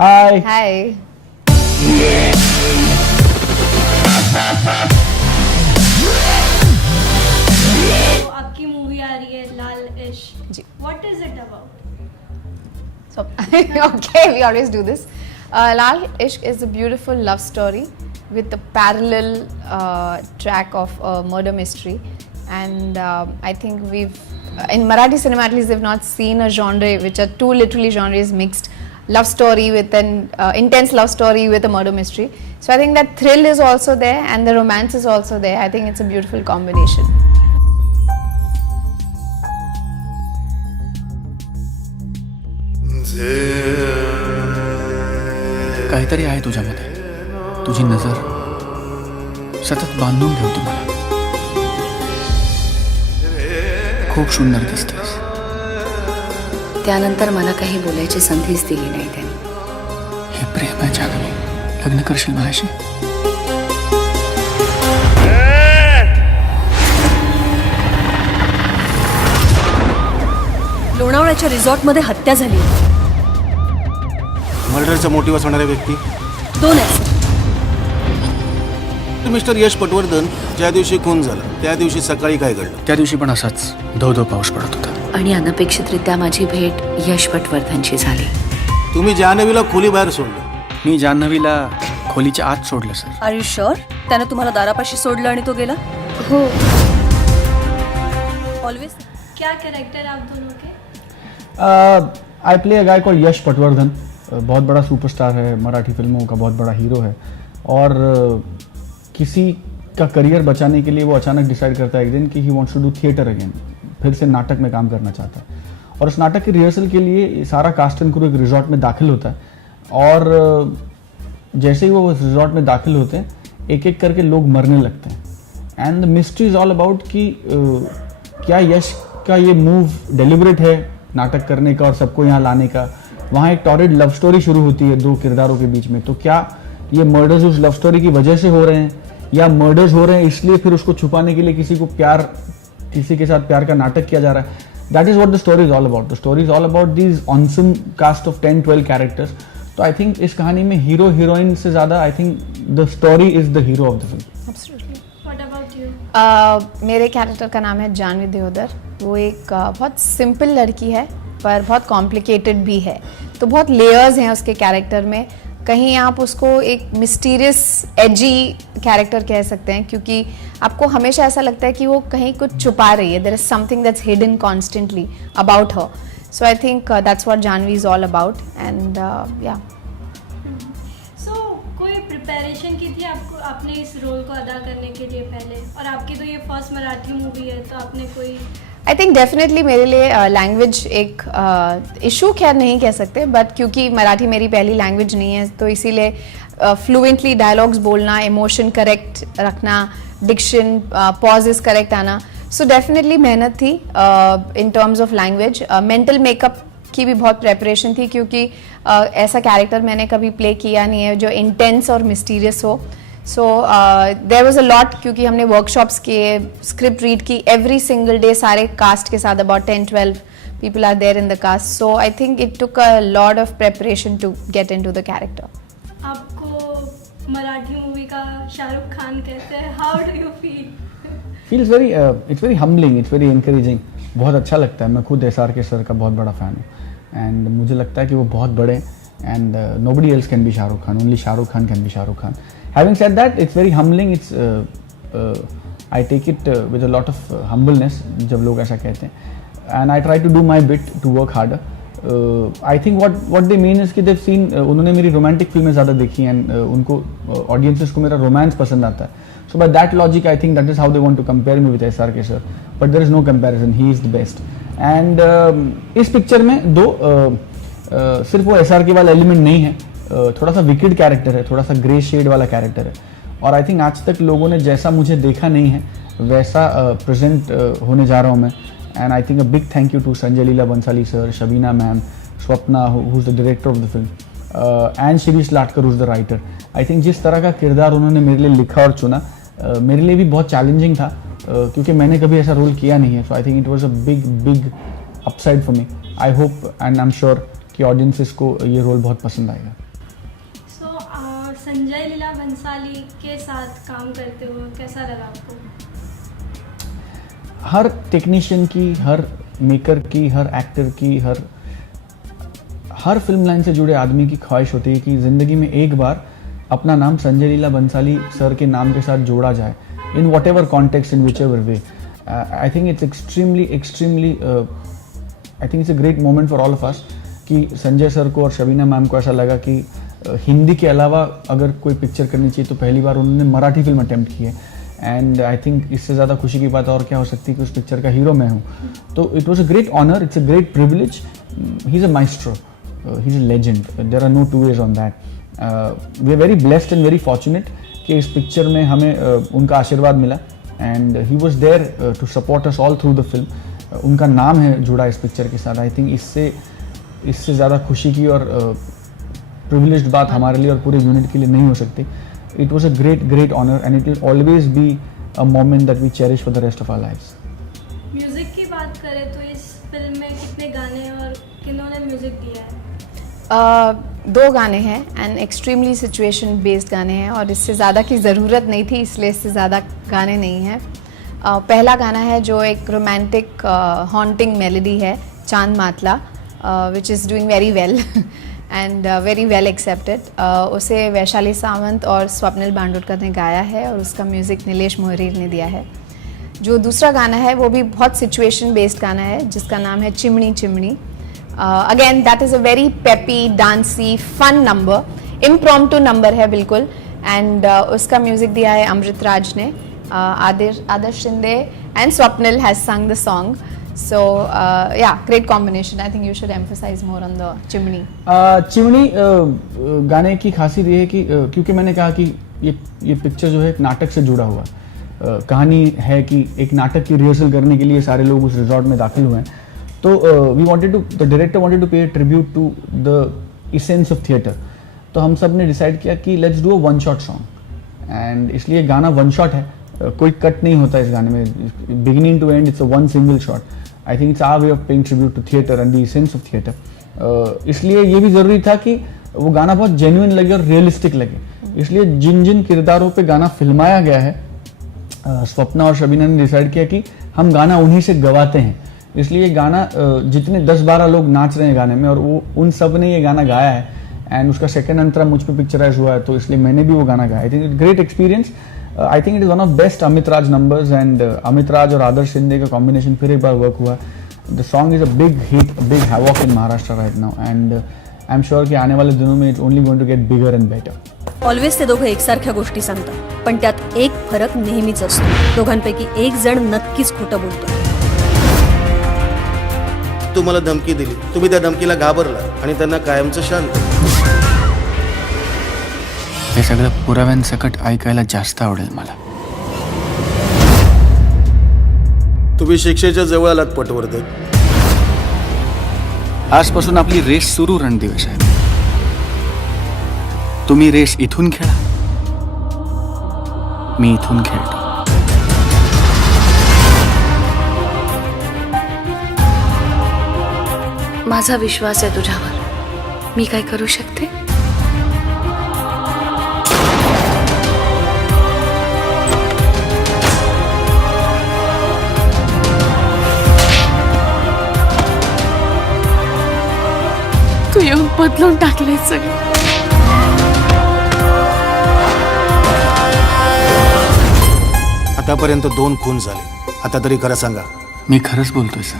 हाय हाय। तो आपकी मूवी आ रही है Laal Ishq ji. What is it about So, okay, we always do this. Lal Ishq is a beautiful love story with a parallel track of a murder mystery, and I think we've in Marathi cinema at least they've not seen a genre which are two literally genres mixed, love story with an intense love story with a murder mystery. So I think that thrill is also there and the romance is also there. I think it's a beautiful combination. काहीतरी आहे तुझ्यामध्ये, तुझी नजर सतत बांधून ठेवते मला. खूप सुंदर दिसतेस. त्यानंतर मला काही बोलायची संधीच दिली नाही त्यांनी. हे प्रेम आहे जागवी. लग्न करशील माझ्याशी? लोणावळ्याच्या रिसॉर्टमध्ये हत्या झाली. मर्डरचा मोटिव्ह असणारे व्यक्ती 2 आहेत. मिस्टर यश पटवर्धन ज्या दिवशी खून झाला त्या दिवशी सकाळी काय घडलं? त्या दिवशी पण असाच धो धो पाऊस पडत होता. आणि अनपेक्षितरित्या माझी भेट यश पटवर्धनशी झाली. तुम्ही जान्हवीला खोली बाहेर सोडलं. मी जान्हवीला खोलीच्या आत सोडलं सर. Are you sure? त्यानं तुम्हाला दारापाशी सोडलं आणि तो गेला? हो. ऑलवेज. क्या कैरेक्टर आप दोनों के I play a guy called Yash Patwardhan. बहुत बड़ा सुपरस्टार है, मराठी फिल्मों का बहुत बड़ा हीरो है और किसी का करियर बचाने के लिए वो अचानक डिसाइड करता है एक दिन कि ही wants to do theatre again, फिर से नाटक में काम करना चाहता है. और उस नाटक की रिहर्सल के लिए सारा कास्ट एंड क्रू एक रिजॉर्ट में दाखिल होता है और जैसे ही वो उस रिजॉर्ट में दाखिल होते हैं एक एक करके लोग मरने लगते हैं. And the mystery is all about कि क्या यश का ये मूव डेलिबरेट है नाटक करने का और सबको यहाँ लाने का. वहाँ एक टॉरिड लव स्टोरी शुरू होती है दो किरदारों के बीच में. तो क्या ये मर्डर्स उस लव स्टोरी की वजह से हो रहे हैं या मर्डर्स हो रहे हैं इसलिए फिर उसको छुपाने के लिए किसी के साथ प्यार का नाटक किया जा रहा है. That is what the story is all about. The story is all about these ensemble cast of 10-12 characters. तो आई थिंक इस कहानी में हीरो हीरोइन से ज्यादा I think the story is the hero of the film. Absolutely. What about you मेरे character का नाम है जानवी देओदर. वो एक बहुत सिंपल लड़की है पर बहुत कॉम्प्लिकेटेड भी है. तो बहुत लेयर्स हैं उसके कैरेक्टर में. कहीं आप उसको एक मिस्टीरियस एजी कैरेक्टर कह सकते हैं क्योंकि आपको हमेशा ऐसा लगता है कि वो कहीं कुछ छुपा रही है. There is something that's hidden constantly about her. So I think that's what Jaanvi is all about and yeah. So कोई प्रिपरेशन की थी आपको आपने इस रोल को अदा करने के लिए पहले, और आपकी तो ये फर्स्ट मराठी मूवी है तो आपने कोई आई थिंक डेफिनेटली मेरे लिए लैंग्वेज एक इशू खैर नहीं कह सकते बट क्योंकि मराठी मेरी पहली लैंग्वेज नहीं है तो इसीलिए फ्लुएंटली डायलॉग्स बोलना, इमोशन करेक्ट रखना, डिक्शन पॉजेस करेक्ट आना. सो डेफिनेटली मेहनत थी in terms of language. Mental makeup की भी बहुत प्रेपरेशन थी क्योंकि ऐसा कैरेक्टर मैंने कभी प्ले किया नहीं है जो इंटेंस और मिस्टीरियस हो. So there was a lot क्योंकि हमने वर्कशॉप्स किए, स्क्रिप्ट रीड की एवरी सिंगल डे सारे कास्ट के साथ. About 10-12 people are there in the cast. So I think it took a lot of preparation to get into the character. आपको Marathi movie का शाहरुख खान कहते हैं. How do you feel? Feels very it's very humbling, it's very encouraging. बहुत अच्छा लगता है. मैं खुद SRK सर का बहुत बड़ा फ़ैन हूँ एंड मुझे लगता है कि वो बहुत बड़े and nobody else can be Shahrukh Khan. Only Shahrukh Khan can be Shahrukh Khan. Having said that, it's very humbling. I take it with a lot of humbleness जब लोग ऐसा कहते हैं and I try to do my bit to work harder. I think what they mean is कि they've seen उन्होंने मेरी romantic फिल्में ज़्यादा देखी and उनको audiences को मेरा romance पसंद आता है. So by that logic, I think that is how they want to compare me with SRK sir. But there is no comparison. He is the best. And इस picture में सिर्फ वो SRK वाला element नहीं है. थोड़ा सा विकेड कैरेक्टर है, थोड़ा सा ग्रे शेड वाला कैरेक्टर है और आई थिंक आज तक लोगों ने जैसा मुझे देखा नहीं है वैसा प्रेजेंट होने जा रहा हूँ मैं. And I think a big thank you to Sanjay Leela Bhansali sir, Shabina ma'am, Swapna who is the director of the film and Shirish Latkar who is the writer. I think जिस तरह का किरदार उन्होंने मेरे लिए लिखा और चुना मेरे लिए भी बहुत चैलेंजिंग था क्योंकि मैंने कभी ऐसा रोल किया नहीं है. So I think it was a big upside for me. I hope and I am sure कि ऑडियंसेस को ये रोल बहुत पसंद आएगा. संजय लीला भंसाली के साथ काम करते हो कैसा लगा आपको? हर टेक्नीशियन की, हर मेकर की, हर एक्टर की, हर फिल्म लाइन से जुड़े आदमी की ख्वाहिश होती है कि ज़िंदगी में एक बार अपना नाम संजय लीला बंसाली सर के नाम के साथ जोड़ा जाए, in what ever context, in which ever way. I think it's extremely I think it's a great moment for all of us कि संजय सर को और शबीना मैम को ऐसा लगा कि हिंदी के अलावा अगर कोई पिक्चर करनी चाहिए तो पहली बार उन्होंने मराठी फिल्म अटेम्प्ट की है. एंड आई थिंक इससे ज़्यादा खुशी की बात और क्या हो सकती है कि उस पिक्चर का हीरो मैं हूँ. तो it was a great honour, it's a great privilege. He is a maestro, he is a legend, there are no two ways on that. We are very blessed and very fortunate कि इस picture में हमें उनका आशीर्वाद मिला. And he was there to support us all through the film. उनका नाम है जुड़ा इस पिक्चर के साथ. आई थिंक इससे ज़्यादा खुशी की और प्रिविलेज्ड बात हमारे लिए और पूरे यूनिट के लिए नहीं हो सकती. It was a great honor and it will always be a moment that we cherish for the rest of our lives. Music की बात करें तो इस फिल्म में कितने गाने और किन्होंने म्यूजिक दिया है? 2 गाने हैं एंड एक्सट्रीमली सिचुएशन बेस्ड गाने हैं और इससे ज़्यादा की ज़रूरत नहीं थी, इसलिए इससे ज़्यादा गाने नहीं हैं. पहला गाना है जो एक रोमांटिक हॉन्टिंग मेलोडी है, चांद Matla, which is doing very well and very well accepted. उसे वैशाली सावंत और स्वप्निल बांडोडकर ने गाया है और उसका म्यूज़िक नीलेश मोहरीर ने दिया है. जो दूसरा गाना है वो भी बहुत सिचुएशन बेस्ड गाना है जिसका नाम है Chimni Chimni. Again that is a very peppy, dancy, fun number, impromptu number है बिल्कुल. एंड उसका म्यूज़िक दिया है अमृत राज ने. आदर्श शिंदे एंड स्वप्निल हैज़ सung the song. So yeah, great combination. I think you should emphasize more on the chimney. Chimney गाने की खासियत ये है कि क्योंकि मैंने कहा कि ये पिक्चर जो है एक नाटक से जुड़ा हुआ कहानी है कि एक नाटक की रिहर्सल करने के लिए सारे लोग उस रिजॉर्ट में दाखिल हुए हैं. तो the director wanted to pay tribute to the essence of theatre. तो हम सब ने डिसाइड किया कि let's do a one shot song. And इसलिए गाना वन शॉट है, कोई कट नहीं होता इस गाने में, beginning to end it's a one single shot. I think it's our way of paying tribute to theatre and the essence of theatre. इसलिए ये भी ज़रूरी था कि वो गाना बहुत जेन्युइन लगे और रियलिस्टिक लगे. इसलिए जिन जिन किरदारों पे गाना फिल्माया गया है, स्वप्ना और शबीना ने डिसाइड किया कि हम गाना उन्हीं से गवाते हैं. इसलिए गाना जितने 10-12 लोग नाच रहे हैं गाने में और वो उन सब ने ये गाना गाया है एंड उसका सेकंड अंतरा मुझ पे पिक्चराइज हुआ है, तो इसलिए मैंने भी वो गाना गाया. I think great experience. I think it is one of best Amit Raj numbers and Amit Raj और आदर्श शिंदे का कॉम्बिनेशन फिर एक बार वर्क हुआ. The song is a big hit, big havoc in Maharashtra right now and I am sure कि आने वाले दिनों में it's only going to get bigger and better. Always ते दोघं एकसारख्या गोष्टी सांगतात, पण त्यात एक फरक नेहमीच असतो. दोघांपैकी एक जण नक्कीच खोटं बोलतो. तुम्हाला धमकी दिली, तुम्ही त्या धमकीला घाबरला आणि त्यांना कायमचं शांत. हे सगळं पुराव्यांसकट ऐकायला जास्त आवडेल मला. तुम्ही शिक्षेच्या जवळ आलात पटवर्धन. आजपासून आपली रेस सुरू रणदिवे साहेब. तुम्ही रेस इथून खेळा, मी इथून खेळतो. माझा विश्वास आहे तुझ्यावर. मी काय करू शकते? तू येऊन बदलून टाकले सगळे. आतापर्यंत 2 खून झाले, आता तरी खरं सांगा. मी खरंच बोलतोय सर.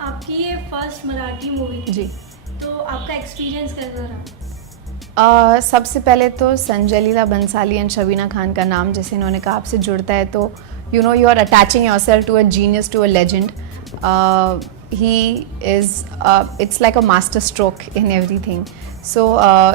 आपकी ये फर्स्ट मराठी मूवी थी, जी. तो आपका एक्सपीरियंस कैसा रहा? सबसे पहले तो संजय लीला बंसाली एंड शबीना खान का नाम जैसे इन्होंने कहा आपसे जुड़ता है तो you know you are attaching yourself to a genius, to a legend. He is it's like a master stroke in everything. So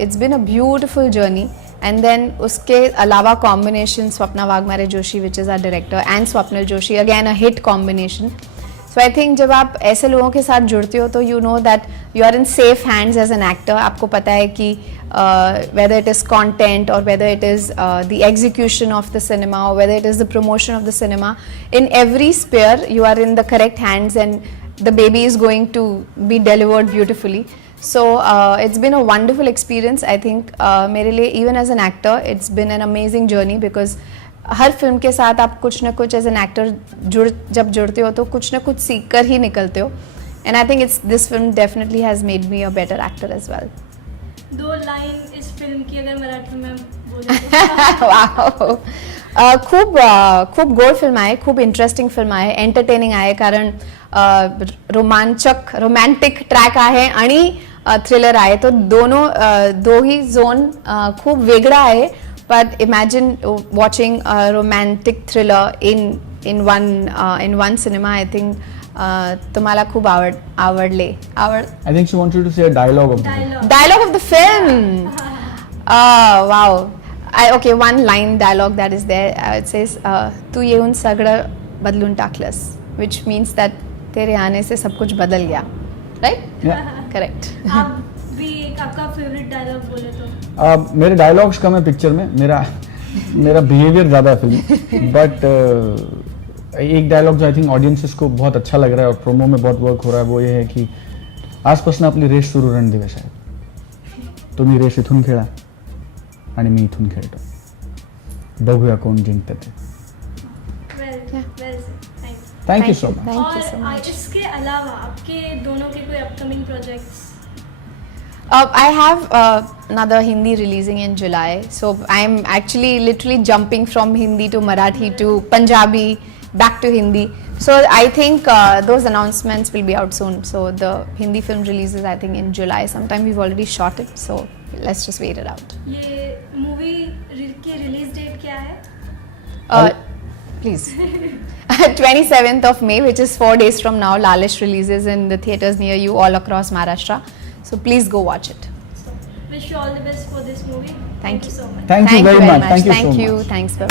it's been a beautiful journey. And then उसके अलावा combination Swapna Waghmare Joshi which is our director and Swapnil Joshi, again a hit combination. So I think जब आप ऐसे लोगों के साथ जुड़ते हो तो you know that you are in safe hands as an actor. आपको पता है कि whether it is content or whether it is the execution of the cinema or whether it is the promotion of the cinema, in every sphere you are in the correct hands and the baby is going to be delivered beautifully. So it's been a wonderful experience. I think मेरे लिए even as an actor it's been an amazing journey because her film के साथ आप कुछ ना कुछ as an actor जब जुड़ते हो तो कुछ ना कुछ सीख कर ही निकलते हो. And I think this film definitely has made me a better actor as well. 2 line इस फिल्म की अगर मराठी में बोले वाव. खूप गोड फिल्म आहे, खूप इंटरेस्टिंग फिल्म आहे, एंटरटेनिंग आहे कारण रोमॅन्टिक ट्रॅक आहे आणि थ्रिलर आहे. तो दोही झोन खूप वेगळा आहे. But imagine watching a romantic thriller in one cinema. I think तुम्हाला खूप आवडले. I think she wanted you to say a dialogue of the film. Dialogue of the film. Wow. Okay, one line dialogue that is there. It says, तू येऊन सगळं बदलून टाकलंस, which means that तेरे आने से सब कुछ बदल गया. Right? Yeah. Correct. आप भी एक आपका फेवरेट डायलॉग बोले तो मेरे डायलॉग्स कम है पिक्चर में, मेरा बिहेवियर ज़्यादा है फिल्म. बट एक डायलॉग जो आई थिंक ऑडियन्सेस को बहुत अच्छा लग रहा है और प्रोमो में बहुत वर्क हो रहा है वो ये है की आजपासून आपली रेस सुरू रण दिवस आहे. तुम्ही रेस इथून खेळा आणि मी इथून खेळतो, बघूया कोण जिंकतं ते. Well thank you so much. Thank you so और much. इसके अलावा आपके दोनों के कोई upcoming projects? I have another Hindi releasing in July. So I'm actually literally jumping from Hindi to Marathi to Punjabi, back to Hindi. So I think those announcements will be out soon. So the Hindi film releases I think in July. Sometime we've already shot it. So let's just wait it out. ये movie की release date क्या है? Please. 27th of May, which is 4 days from now, Lalish releases in the theaters near you all across Maharashtra. So please go watch it. So, wish you all the best for this movie. Thank you so much. Thank you very much. Thank you so Thank you. much. Thanks for